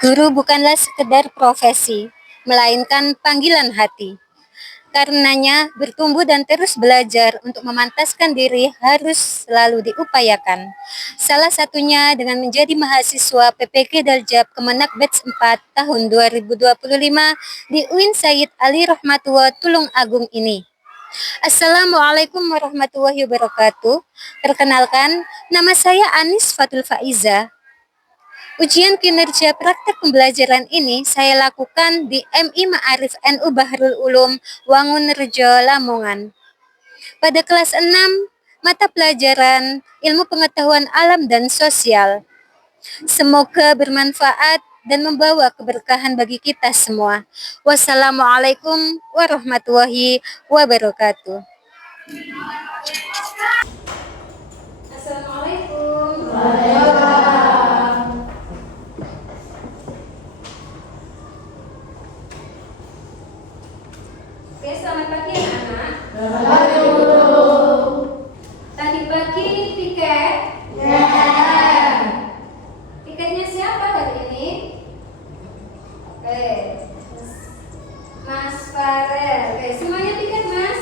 Guru bukanlah sekedar profesi, melainkan panggilan hati. Karenanya, bertumbuh dan terus belajar untuk memantaskan diri harus selalu diupayakan. Salah satunya dengan menjadi mahasiswa PPG Daljab Kemenak Batch 4 tahun 2025 di UIN Said Ali Rahmatullah Tulung Agung ini. Assalamualaikum warahmatullahi wabarakatuh. Perkenalkan, nama saya Anis Fatul Faiza. Ujian kinerja praktek pembelajaran ini saya lakukan di MI Ma'arif NU Bahrul Ulum, Wangunrejo, Lamongan. Pada kelas 6, mata pelajaran Ilmu Pengetahuan Alam dan Sosial. Semoga bermanfaat dan membawa keberkahan bagi kita semua. Wassalamualaikum warahmatullahi wabarakatuh. Assalamualaikum. Oke, selamat pagi anak-anak. Tadi pagi piket? Piketnya siapa hari ini? Oke, Mas Farel. Oke, semuanya piket, Mas?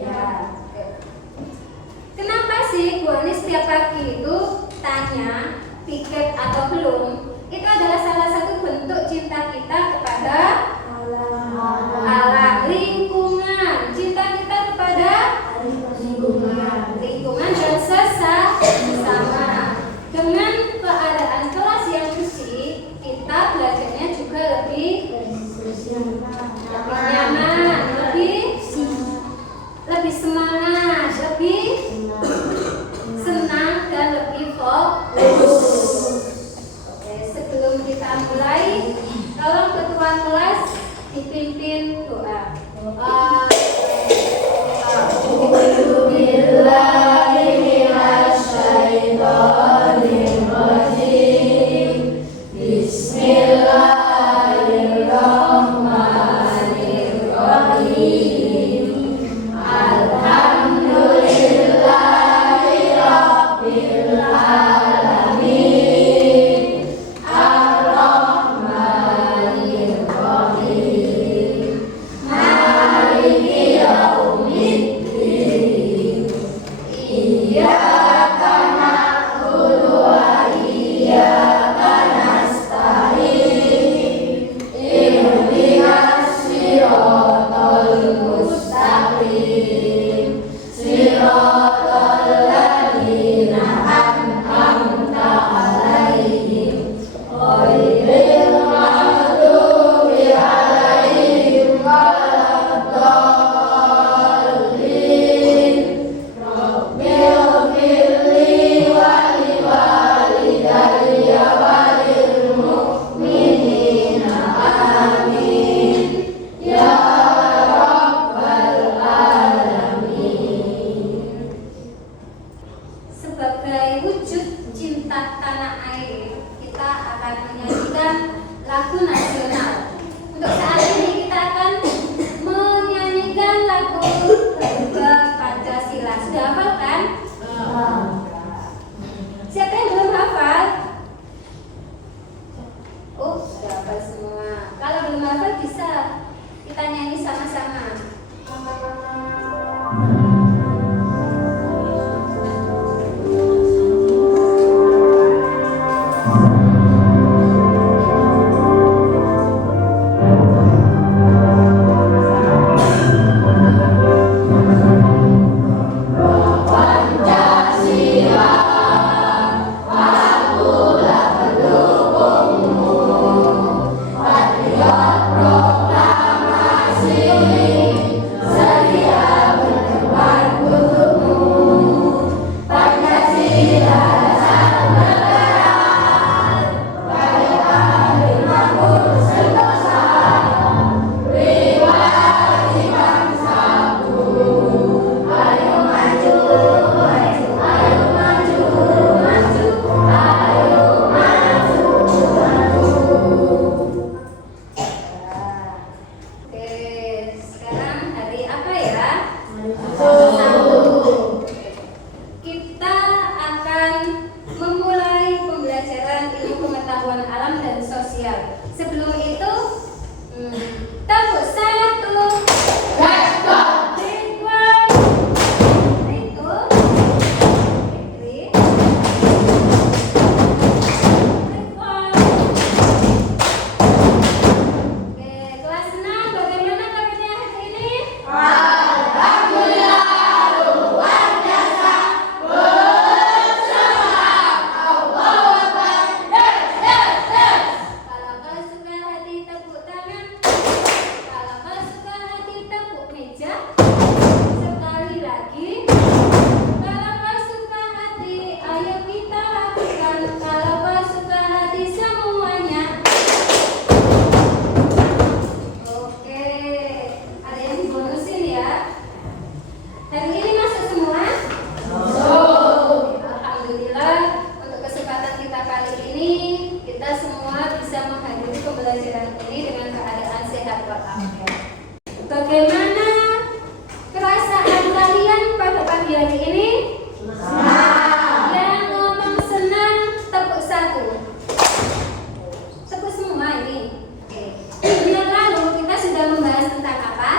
Ya. Oke. Kenapa sih Bu Anis setiap pagi itu tanya piket atau belum? Itu adalah salah satu bentuk cinta kita kepada alam, lingkungan. Cinta kita kepada lingkungan dan sesama. Dengan keadaan kelas yang bersih, kita belajarnya juga lebih nyaman, lebih semangat, lebih senang dan lebih fokus. Oke, sebelum kita mulai, tolong ketua kelas dipimpin doa. Sebagai wujud cinta tanah air, kita akan menyanyikan lagu nasional. Untuk saat ini kita akan menyanyikan lagu Garuda Pancasila. Sudah hafal kan? Siapa yang belum hafal? Oh, sudah hafal semua. Kalau belum hafal bisa kita nyanyi sama-sama. Sedia sosial. Sebelum itu, tepuk satu. Bagaimana perasaan kalian pada pagi hari ini? Yang ngomong senang, tepuk satu. Tepuk semua ini. Oke. Yang lalu kita sudah membahas tentang apa?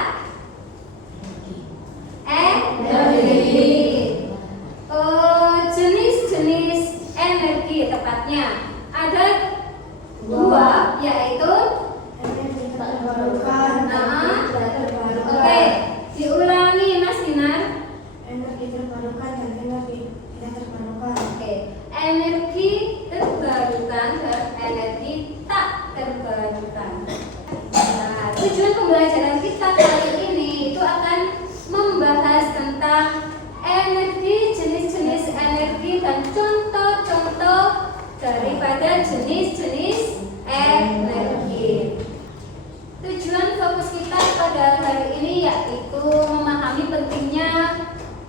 Energi. Jenis-jenis energi tepatnya ada dua, yaitu oke, diulangi Mas Dinar. Energi terbarukan dan energi tidak terbarukan. Oke, energi terbarukan dan energi tak terbarukan. Nah, tujuan pembelajaran kita kali ini itu akan membahas tentang energi, jenis-jenis energi dan contoh-contoh daripada jenis-jenis energi. Tujuan fokus kita pada hari ini yaitu memahami pentingnya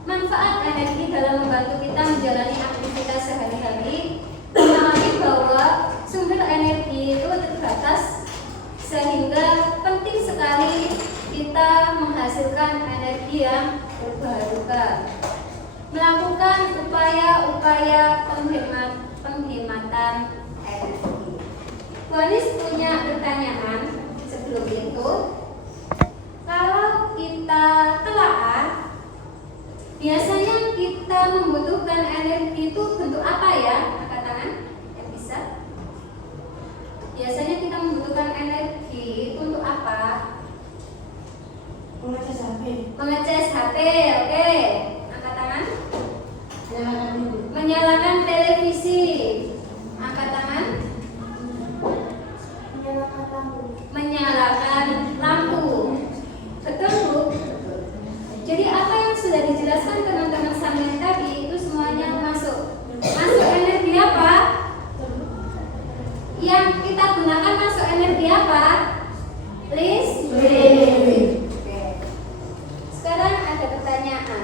manfaat energi dalam membantu kita menjalani aktivitas sehari-hari, memahami bahwa sumber energi itu terbatas sehingga penting sekali kita menghasilkan energi yang terbarukan, melakukan upaya-upaya penghematan energi. Bu Anis punya pertanyaan. Sebelum itu, kalau kita telaah, biasanya kita membutuhkan energi itu bentuk apa ya? Angkat tangan yang bisa. Biasanya kita membutuhkan energi itu untuk apa? Mengecas HP. Mengecas HP, oke. Angkat tangan. Menyalakan televisi. Angkat tangan. Menyalakan lampu. Betul, Bu? Jadi apa yang sudah dijelaskan teman-teman sampean tadi itu semuanya masuk. Masuk energi apa? Yang kita gunakan masuk energi apa? Listrik. Oke. Sekarang ada pertanyaan.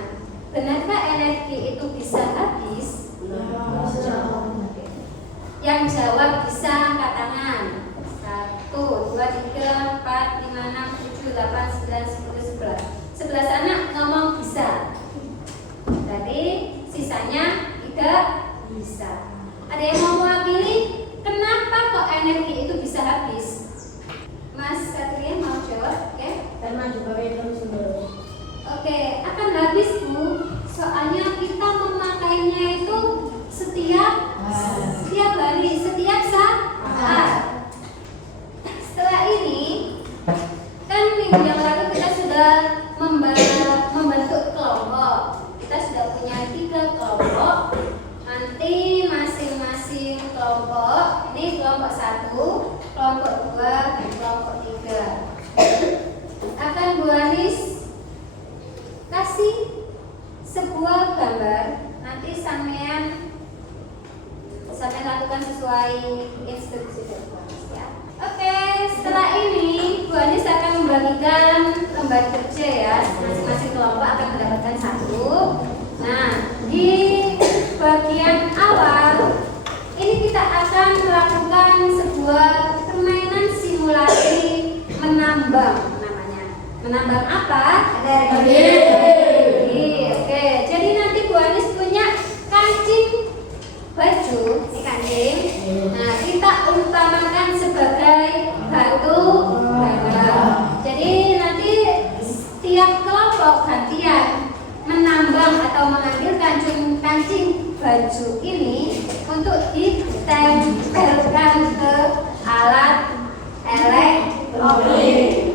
Benarkah energi itu bisa habis? Yang jawab bisa angkat tangan. 1, 2, 3, 4, 5, 6, 7, 8, 9, 10, 11. Sebelah sana ngomong bisa. Jadi sisanya tidak bisa. Ada yang mau mewakili? Kenapa kok energi itu bisa habis? Mas Satria mau jawab, ya? Karena juga itu sumber. Oke, akan habis, Bu. Soalnya kita memakainya itu setiap hari, setiap saat. Setelah ini, kan minggu yang lalu kita sudah membentuk kelompok. Kita sudah punya 3 kelompok. Nanti masing-masing kelompok, ini kelompok 1, kelompok 2, dan kelompok 3, akan Bu Anis kasih sebuah gambar. Nanti sampean lakukan sesuai instruksi dari Bu Anis, ya. Oke, setelah ini Bu Anis akan membagikan lembar kerja, ya. Masing-masing kelompok akan mendapatkan 1. Nah, di bagian awal ini kita akan melakukan sebuah permainan simulasi menambang namanya. Menambang apa? Energi. Oke, jadi nanti Bu Anis punya kancing baju, ini kancing. Nah, kita umpamakan sebagai menambang atau mengambil kancing baju ini untuk ditempelkan ke alat elektronik.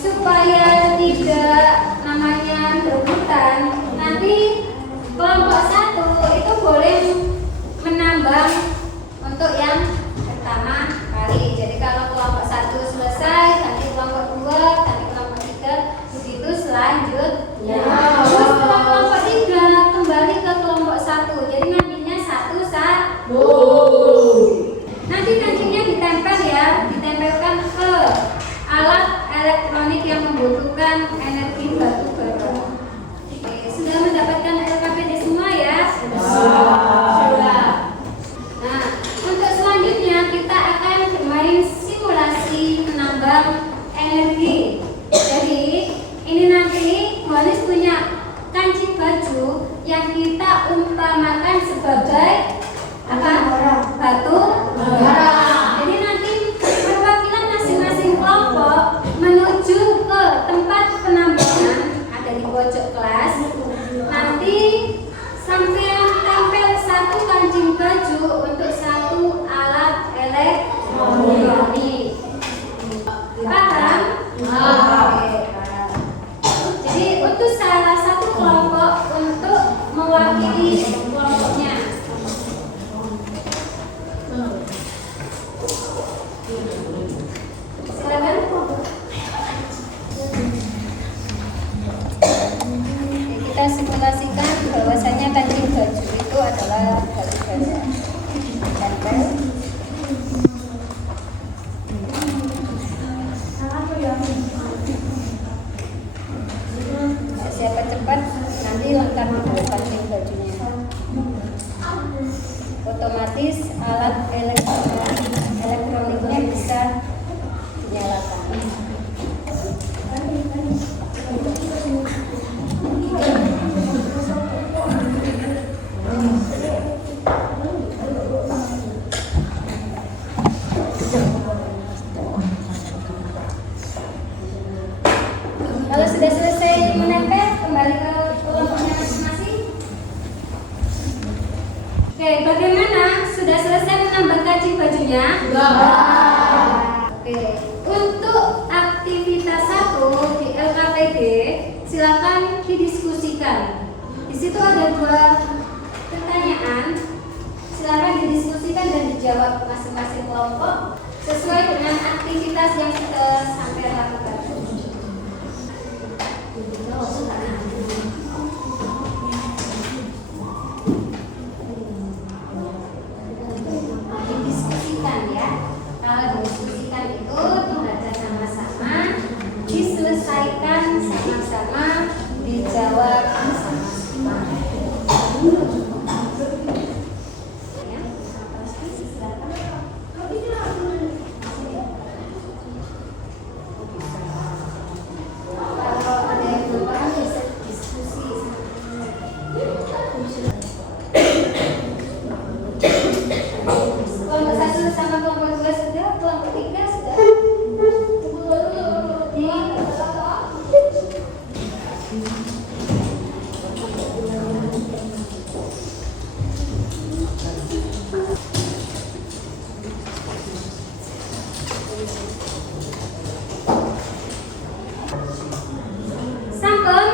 Supaya tidak namanya berebutan, nanti kelompok 1 itu boleh menambang untuk yang pertama kali. Jadi kalau kelompok 1 selesai, nanti kelompok 2, nanti kelompok 3, begitu selanjutnya. Terus setelah kelompok 3 kembali ke kelompok 1. Jadi nantinya 1. Nanti kancingnya ditempel ya, ditempelkan ke alat elektronik yang membutuhkan energi batu bara. Oke, sudah mendapatkan LKPD semua ya? Sudah. Nah, untuk selanjutnya kita akan bermain simulasi menambang energi. Jadi, ini nanti Monis punya kancing baju yang kita umpamakan sebagai apa? Batu bara. Jadi nanti perwakilan masing-masing kelompok menuju ke tempat penambangan ada di pojok kelas. Nanti sampai tempel 1 kancing baju untuk 1 alat elektronik. Paham? Oke, paham. Jadi untuk salah satu kelompok untuk mewakili kelompoknya. Silakan. Kita simulasikan bahwasanya kancing baju itu adalah batu bara. Tempel. Siapa cepat nanti lengkap dulu kancing bajunya. Otomatis alat elektroniknya bisa dinyalakan. Kalau sudah selesai menempel, kembali ke kelompoknya masing-masing. Oke, bagaimana? Sudah selesai menambah kancing bajunya? Oke, untuk aktivitas 1 di LKPD silakan didiskusikan. Di situ ada 2 pertanyaan. Silakan didiskusikan dan dijawab masing-masing kelompok sesuai dengan aktivitas yang sudah sampai lakukan. Didiskusikan ya. Kalau didiskusikan itu dibaca sama-sama, diselesaikan sama-sama, dijawab sama-sama. Ya, silakan. Kalau ada yang belum paham bisa diskusi. Kelompok 1 sama kelompok 2 sudah, kelompok 3 sudah. Sampel.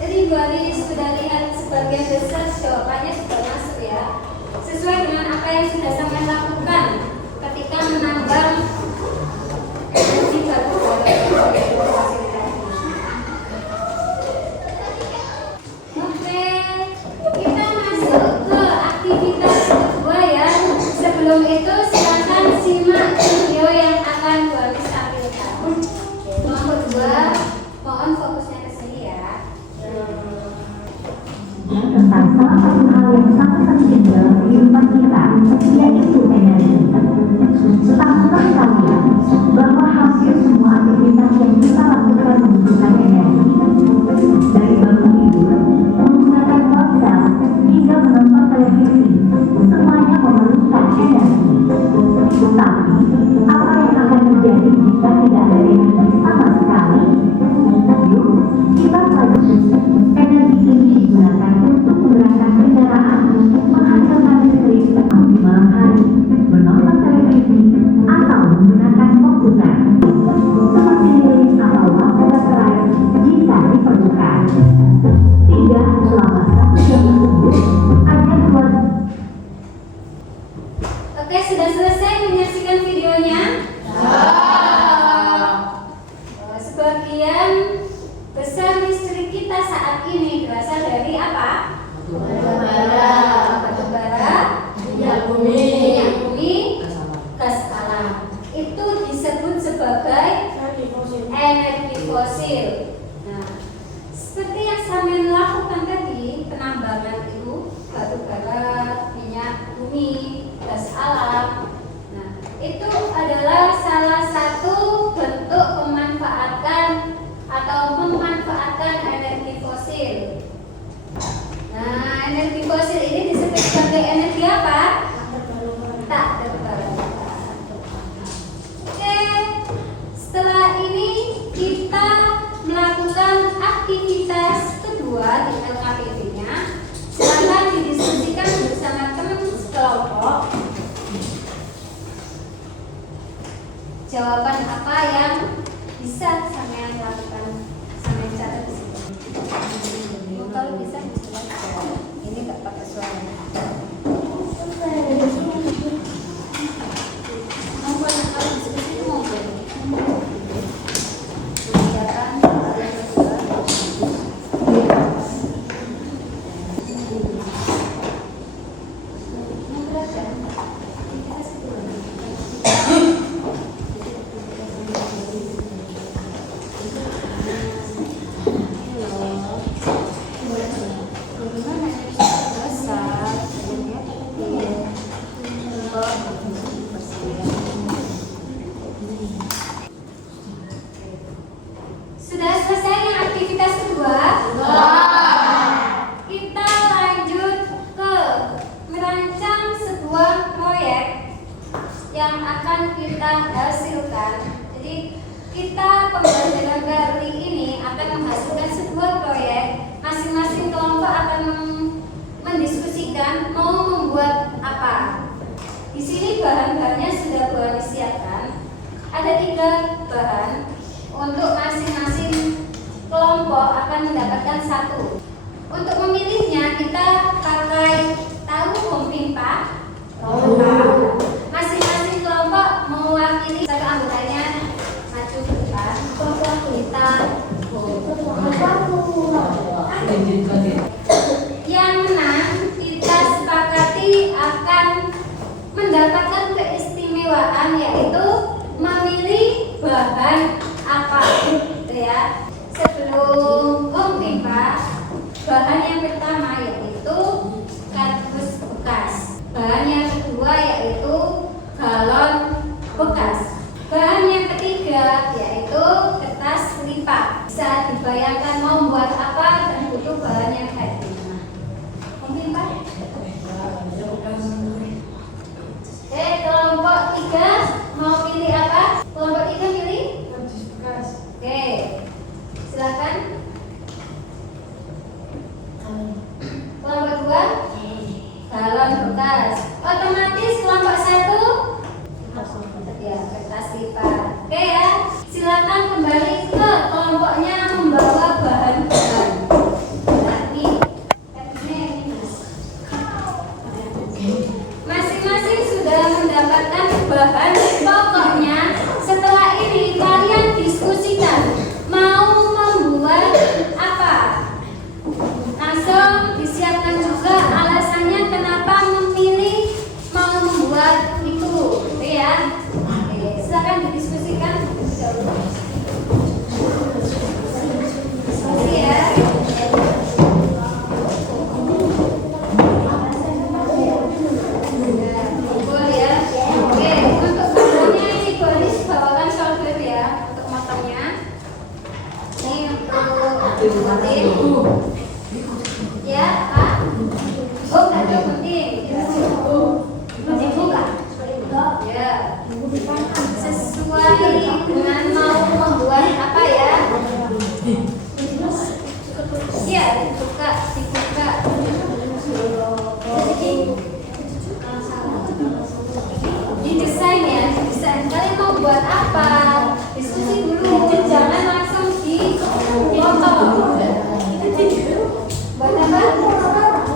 Jadi Bali sudah lihat sebagian besar jawabannya sudah masuk ya. Sesuai dengan apa yang sudah sampai lakukan ketika menambang energi batu bara. Oke, kita masuk ke aktivitas kedua ya. Sebelum itu silakan simak video yang akan Bali tampilkan. Kelompok 2, mohon fokusnya ke sini ya. Tentang salah satu hal yang sangat penting dalam kehidupan kita, Sebagian besar listrik kita saat ini berasal dari apa? Batu bara, minyak bumi, gas alam. Itu disebut sebagai energi fosil. Nah, seperti yang sampean lakukan tadi, penambangan itu batu bara, minyak bumi, gas alam. Nah, itu adalah salah satu bentuk memanfaatkan energi fosil. Nah, energi fosil ini disebut sebagai energi apa? Tak terbarukan. Oke, setelah ini kita melakukan aktivitas kedua di LKPD-nya. Silakan didiskusikan bersama teman sekelompok. Jawaban apa yang bisa sampean lakukan, sampean catat di sini. Kalau bisa dijelaskan. Ini nggak pakai suara. Sudah selesai nih aktivitas kedua? Kita lanjut ke merancang sebuah proyek yang akan kita hasilkan. Jadi kita pembelajaran kali ini akan menghasilkan sebuah proyek. Masing-masing kelompok akan mendiskusikan mau membuat apa. Di sini bahan-bahannya sudah boleh disiapkan. Ada 3 bahan. Untuk masing-masing kelompok akan mendapatkan 1. Untuk memilihnya kita pakai tahu kompimpa. Tahu. Masing-masing kelompok mewakili satu anggotanya maju ke depan. Kita yang menang kita sepakati akan mendapatkan keistimewaan yaitu memilih bahan apa ya. Sebelum kompimpa, bahan yang pertama yaitu kardus bekas. Bahan yang kedua yaitu galon bekas. Bahan yang ketiga yaitu kertas lipat. Bisa dibayangkan mau membuat apa dan butuh bahan yang kayak gimana. Kompimpa. Kelompok 3 mau pilih apa? Kelompok 3 pilih? Oke, silakan. Kelompok 2 galon bekas. Otomatis kelompok 1 ya kertas lipat. Oke ya, silakan kembali ke kelompoknya membawa bahan-bahan. Masing-masing sudah mendapatkan bahan pokoknya. Setelah ini kalian diskusikan mau membuat apa. Langsung disiapkan juga alasannya kenapa memilih mau membuat itu, ya. Oke, silakan didiskusikan. Diskusi ya. Ya, Pak. Oh, ada penting. Penting buka. Ya. Sesuai dengan mau membuat apa ya? Ya, dibuka. Didesain ya, didesain. Kalian mau buat apa? Diskusi dulu, jangan langsung dipotong. Buat apa?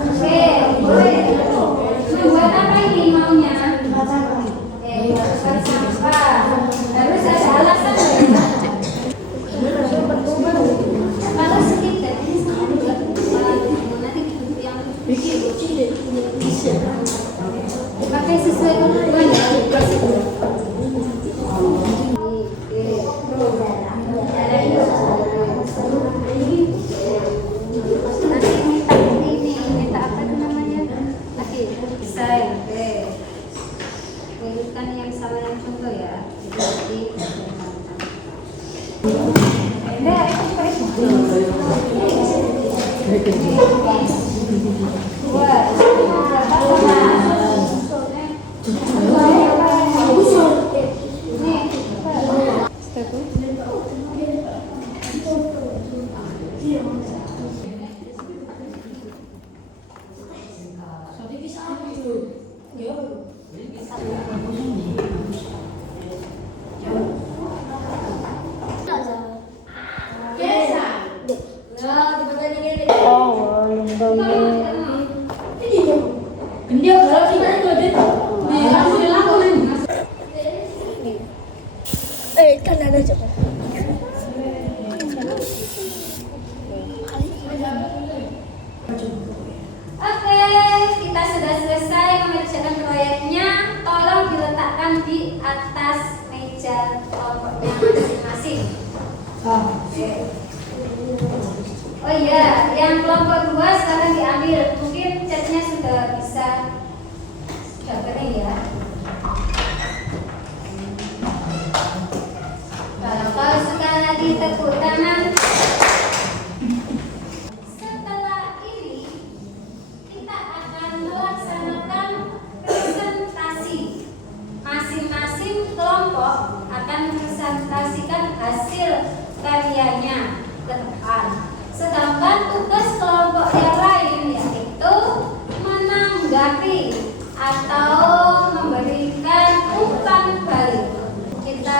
Oke, boleh. Membuat apa ini maunya? Oke, buat sampah. Harus ada alasan Kan ada coba. Oke, kita sudah selesai mengerjakan proyeknya. Tolong diletakkan di atas meja kelompoknya masing-masing. Oke. Oh iya, yang kelompok 2 sekarang diambil. Mungkin catnya sudah bisa kering ya. Kalau sekali tepuk tangan. Setelah ini kita akan melaksanakan presentasi. Masing-masing kelompok akan mempresentasikan hasil karyanya ke depan. Sedangkan tugas kelompok yang lain yaitu menanggapi atau memberikan umpan balik. Kita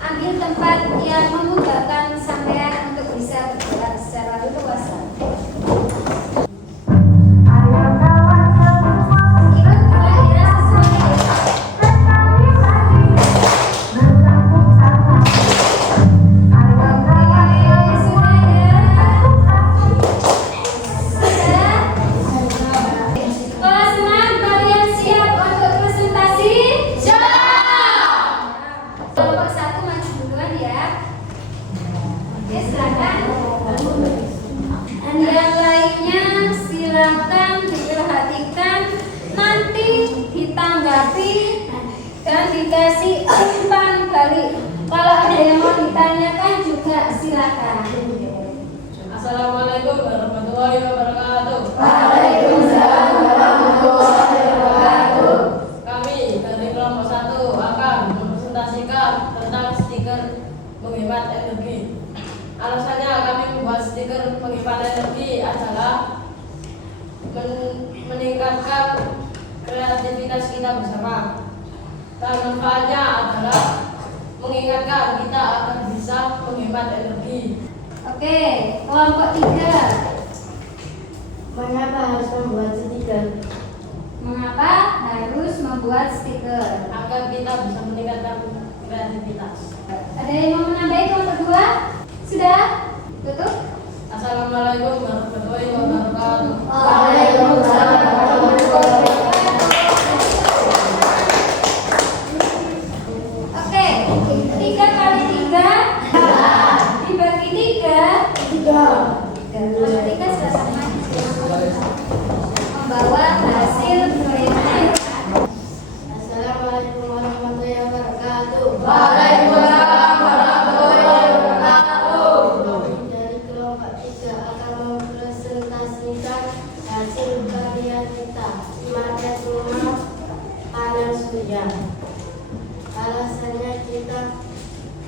ambil tempat yang memudahkan sampean untuk bisa bergerak secara leluasa. Dan dikasih umpan balik. Kalau ada yang mau ditanyakan juga silakan. Assalamualaikum warahmatullahi wabarakatuh. Waalaikumsalam warahmatullahi wabarakatuh. Kami dari kelompok 1 akan mempresentasikan tentang stiker menghemat energi. Alasannya kami membuat stiker menghemat energi adalah meningkatkan kreativitas kita bersama. Dan manfaatnya adalah mengingatkan kita akan bisa menghemat energi. Oke, kelompok 3. Mengapa harus membuat stiker? Mengapa harus membuat stiker? Agar kita bisa meningkatkan kreativitas. Ada yang mau menambahi kelompok 2? Sudah? Tutup? Assalamualaikum warahmatullahi wabarakatuh. Waalaikumsalam warahmatullahi wabarakatuh. Oke, 3 kali 3 dibagi 3. 3 sudah sama. Membawa hasil proyeknya. Assalamualaikum warahmatullahi wabarakatuh. Waalaikumsalam warahmatullahi wabarakatuh. Dari kelompok 3 akan mempresentasikan hasil karya kita, market rumah panel surya. Alasannya kita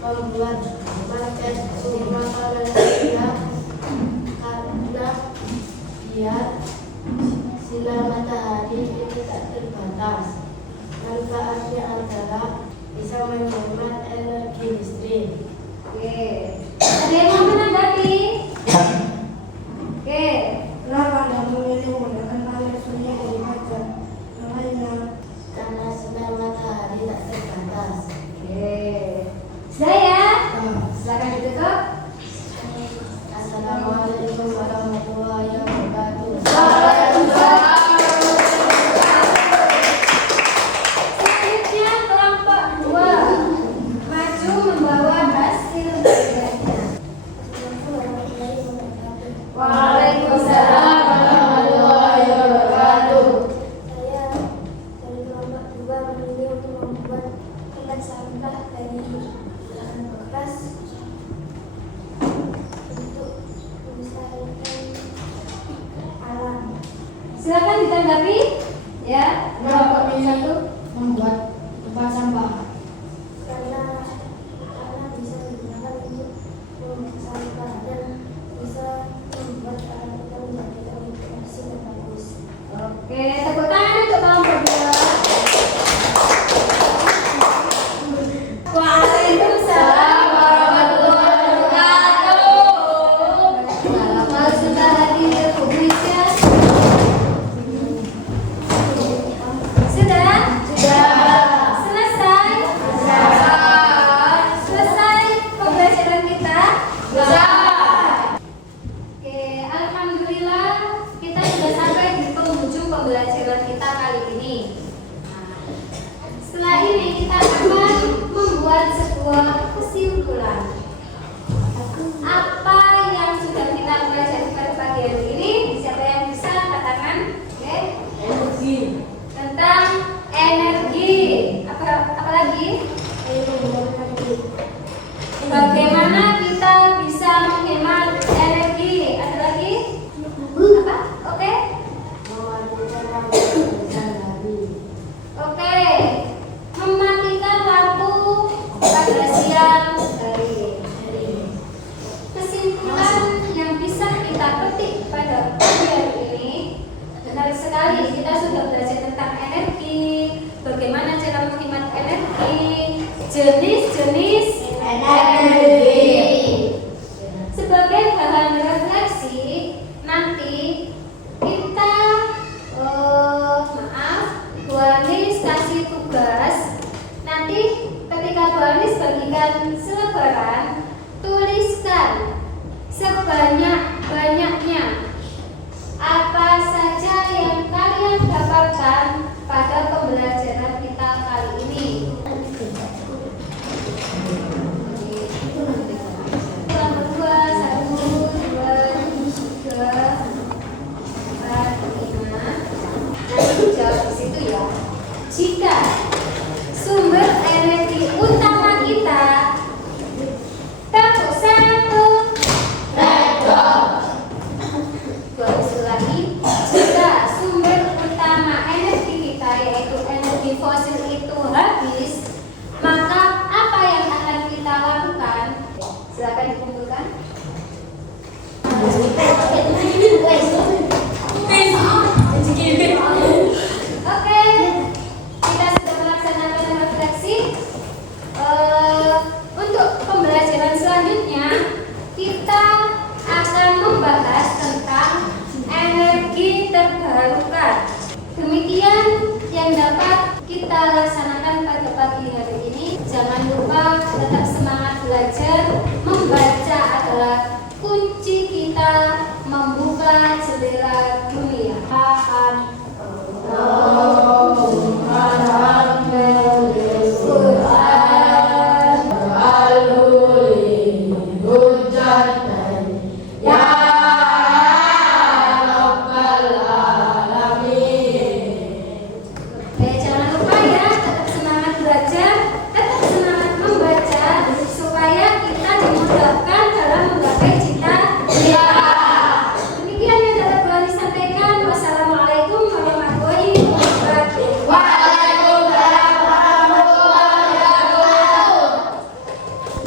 membuat market rumah panel surya karena biar sinar matahari itu tak terbatas. Manfaatnya adalah bisa menghemat energi listrik. Oke. Ada yang mau menanggapi? Oke. Kenapa Anda memilih menggunakan panel surya dari kaca yang lainnya? Karena sinar matahari tak terbatas. Oke. Sudah ya? Silakan ditutup. Assalamualaikum warahmatullahi wabarakatuh. Selanjutnya kelompok 2 maju membawa hasil karyanya. Waalaikumsalam warahmatullahi wabarakatuh. Saya dari kelompok 2 memilih untuk membuat tempat sampah dari bahan bekas ditanggapi? Ya, Kelompok yang satu membuat tempat sampah. Karena bisa digunakan untuk membuat sampah dan bisa membuat kita menjadi komunikasi yang bagus. Oke, tepuk tangan untuk kelompok 2. Waalaikumsalam warahmatullahi wabarakatuh. Kalau sudah hadir kuisnya, sudah? Selesai? Selesai pembelajaran kita? Oke, alhamdulillah kita sudah sampai di penghujung pembelajaran kita kali ini. Setelah ini kita akan membuat sebuah kesimpulan. Apa yang sudah kita pelajari pada pagi hari ini? Siapa yang bisa angkat tangan? Oke. Energi. Tentang energi. Apa lagi? Bagaimana kita bisa menghemat energi? Ada lagi? Apa? Oke. Oke. Mematikan lampu pada siang hari. Kesimpulan yang bisa kita petik pada pagi hari ini, benar sekali kita sudah belajar tentang energi, bagaimana cara menghemat energi, jenis-jenis energi. Sebagai bahan refleksi, nanti kita Bu Anis kasih tugas. Nanti ketika Bu Anis bagikan selebaran, tuliskan sebanyak-banyaknya apa saja yang kalian dapatkan pada pembelajaran kita kali ini. Yang kedua, 1, 2, 3, 4, 5. Nanti jawab di situ ya. Jika sumber energi utama kita tepuk 1. Bagus lagi. Jika sumber utama energi kita yaitu energi fosil itu habis, maka apa yang akan kita lakukan? Silakan dikumpulkan. Oke, kita sudah melaksanakan refleksi. Untuk pembelajaran selanjutnya, kita akan membahas tentang energi terbarukan. Demikian yang dapat kita laksanakan pada pagi hari ini. Jangan lupa tetap semangat belajar. Membaca adalah kunci